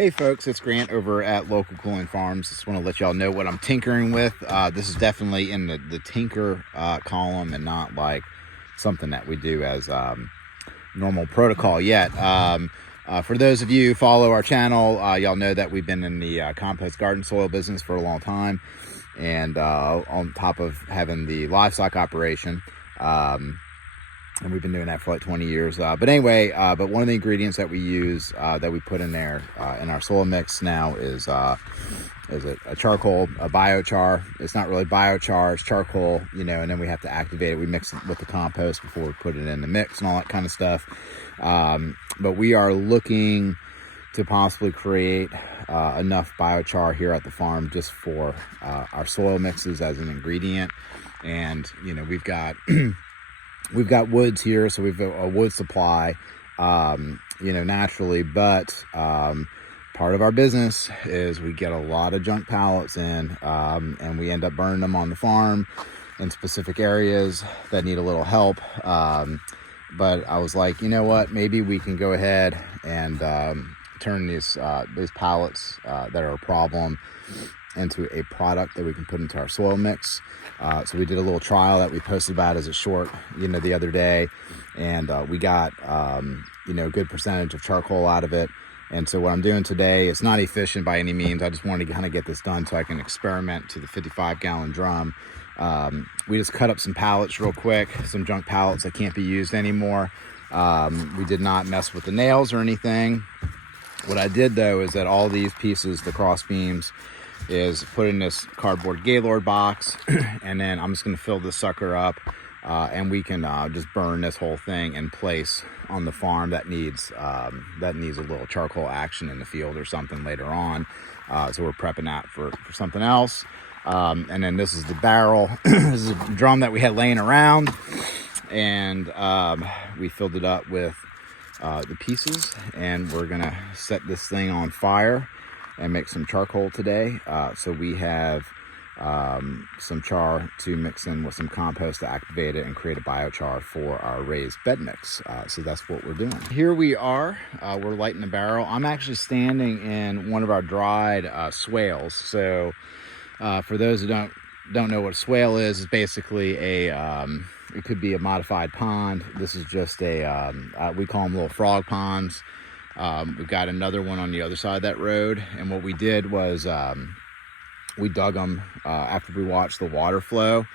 Hey folks, it's Grant over at Local Cooling Farms. Just want to let y'all know what I'm tinkering with. This is definitely in the tinker column and not like something that we do as normal protocol yet. For those of you who follow our channel, y'all know that we've been in the compost garden soil business for a long time, and on top of having the livestock operation. And we've been doing that for like 20 years. But anyway, but one of the ingredients that we use, that we put in there in our soil mix now is a charcoal, a biochar. It's not really biochar, it's charcoal, you know, and then we have to activate it. We mix it with the compost before we put it in the mix and all that kind of stuff. But we are looking to possibly create enough biochar here at the farm just for our soil mixes as an ingredient. And, you know, we've got... We've got woods here, so we've a wood supply, you know, naturally, but part of our business is we get a lot of junk pallets in, and we end up burning them on the farm in specific areas that need a little help. But I was like, you know what, maybe we can go ahead and turn these pallets that are a problem into a product that we can put into our soil mix. So we did a little trial that we posted about as a short, you know, the other day, and we got, you know, a good percentage of charcoal out of it. And so what I'm doing today, it's not efficient by any means. I just wanted to kind of get this done so I can experiment to the 55-gallon drum. We just cut up some pallets real quick, some junk pallets that can't be used anymore. We did not mess with the nails or anything. What I did though is that all these pieces, the cross beams, is put in this cardboard Gaylord box, and then I'm just going to fill this sucker up, and we can just burn this whole thing in place on the farm that needs a little charcoal action in the field or something later on. So we're prepping that for something else. And then this is the barrel. This is a drum that we had laying around, and we filled it up with the pieces, and we're gonna set this thing on fire and make some charcoal today. So we have some char to mix in with some compost to activate it and create a biochar for our raised bed mix. So that's what we're doing. Here we are, we're lighting the barrel. I'm actually standing in one of our dried swales. So for those who don't know what a swale is, it's basically it could be a modified pond. This is just we call them little frog ponds. We've got another one on the other side of that road, and what we did was we dug them after we watched the water flow,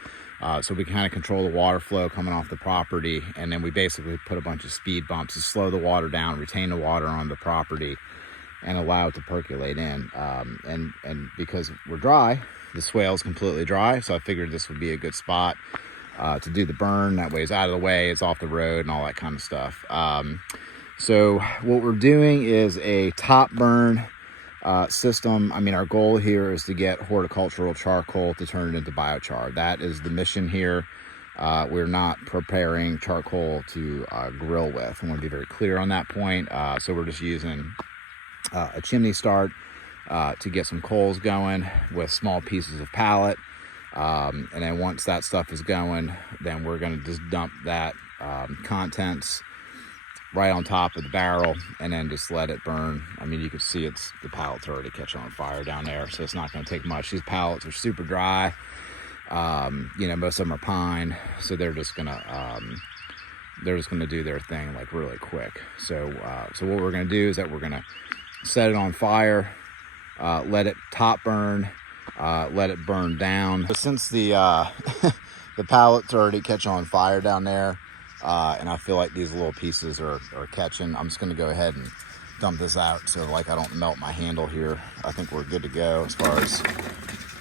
so we kind of control the water flow coming off the property, and then we basically put a bunch of speed bumps to slow the water down, retain the water on the property, and allow it to percolate in. And because we're dry, the swale is completely dry, so I figured this would be a good spot to do the burn. That way it's out of the way, it's off the road and all that kind of stuff. So what we're doing is a top burn system. I mean, our goal here is to get horticultural charcoal to turn it into biochar. That is the mission here. We're not preparing charcoal to grill with. I want to be very clear on that point. So we're just using a chimney start to get some coals going with small pieces of pallet. And then once that stuff is going, then we're going to just dump that contents right on top of the barrel and then just let it burn. I mean, you can see the pallets are already catching on fire down there, so it's not going to take much. These pallets are super dry. You know, most of them are pine, so they're just gonna do their thing like really quick. So what we're gonna do is that we're gonna set it on fire, let it top burn, let it burn down. But since the the pallets are already catching on fire down there, and I feel like these little pieces are catching, I'm just going to go ahead and dump this out so like I don't melt my handle here. I think we're good to go as far as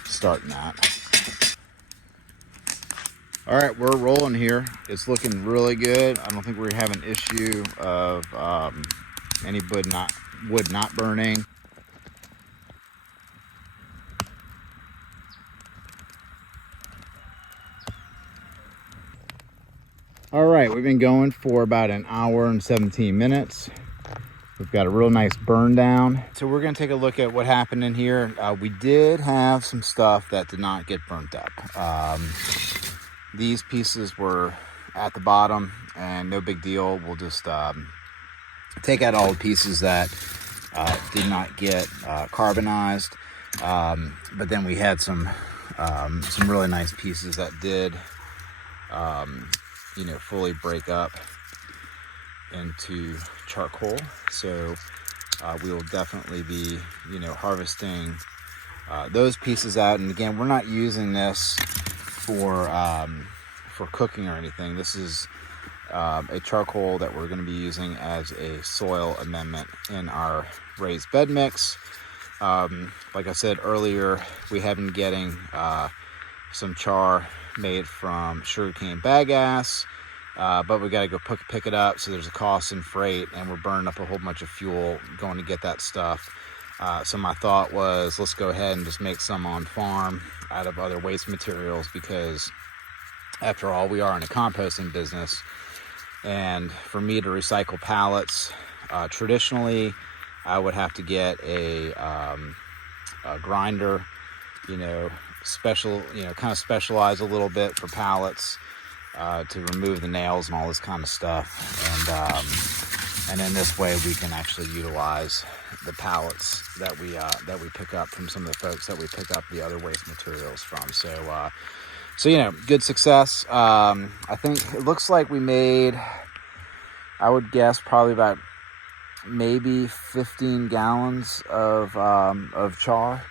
starting that. All right, we're rolling here. It's looking really good. I don't think we have an issue of any wood not burning. All right, we've been going for about an hour and 17 minutes. We've got a real nice burn down. So we're gonna take a look at what happened in here. We did have some stuff that did not get burnt up. These pieces were at the bottom, and no big deal. We'll just take out all the pieces that did not get carbonized, but then we had some really nice pieces that did fully break up into charcoal. So we will definitely be harvesting those pieces out. And again, we're not using this for cooking or anything. This is a charcoal that we're going to be using as a soil amendment in our raised bed mix. Like I said earlier, we have been getting some char made from sugarcane bagasse, but we got to go pick it up, so there's a cost in freight, and we're burning up a whole bunch of fuel going to get that stuff. So my thought was, let's go ahead and just make some on farm out of other waste materials, because after all, we are in a composting business. And for me to recycle pallets, traditionally I would have to get a grinder, special, kind of specialize a little bit for pallets to remove the nails and all this kind of stuff. And in this way we can actually utilize the pallets that we pick up from some of the folks that we pick up the other waste materials from. So good success. I think it looks like we made, I would guess, probably about maybe 15 gallons of char,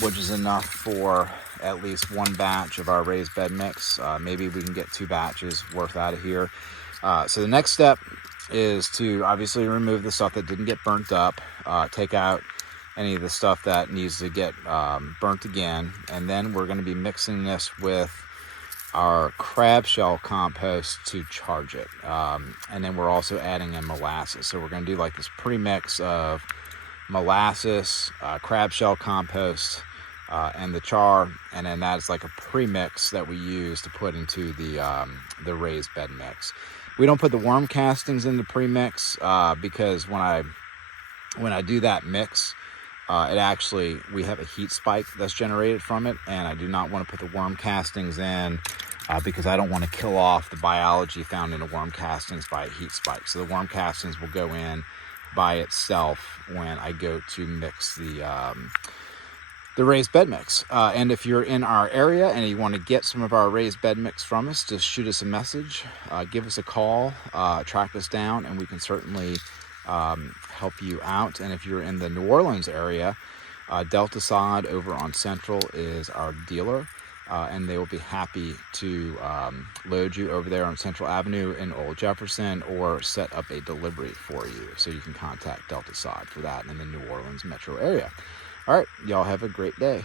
which is enough for at least one batch of our raised bed mix. Maybe we can get 2 batches worth out of here. So the next step is to obviously remove the stuff that didn't get burnt up, take out any of the stuff that needs to get burnt again, and then we're going to be mixing this with our crab shell compost to charge it, and then we're also adding in molasses. So we're going to do like this pre-mix of molasses, crab shell compost, and the char, and then that's like a pre-mix that we use to put into the raised bed mix. We don't put the worm castings in the pre-mix because when I do that mix, we have a heat spike that's generated from it, and I do not want to put the worm castings in because I don't want to kill off the biology found in the worm castings by a heat spike. So the worm castings will go in by itself when I go to mix the raised bed mix. And if you're in our area and you want to get some of our raised bed mix from us, just shoot us a message, give us a call, track us down, and we can certainly help you out. And if you're in the New Orleans area, Delta Sod over on Central is our dealer, and they will be happy to load you over there on Central Avenue in Old Jefferson, or set up a delivery for you. So you can contact Delta Sod for that in the New Orleans metro area. All right, y'all have a great day.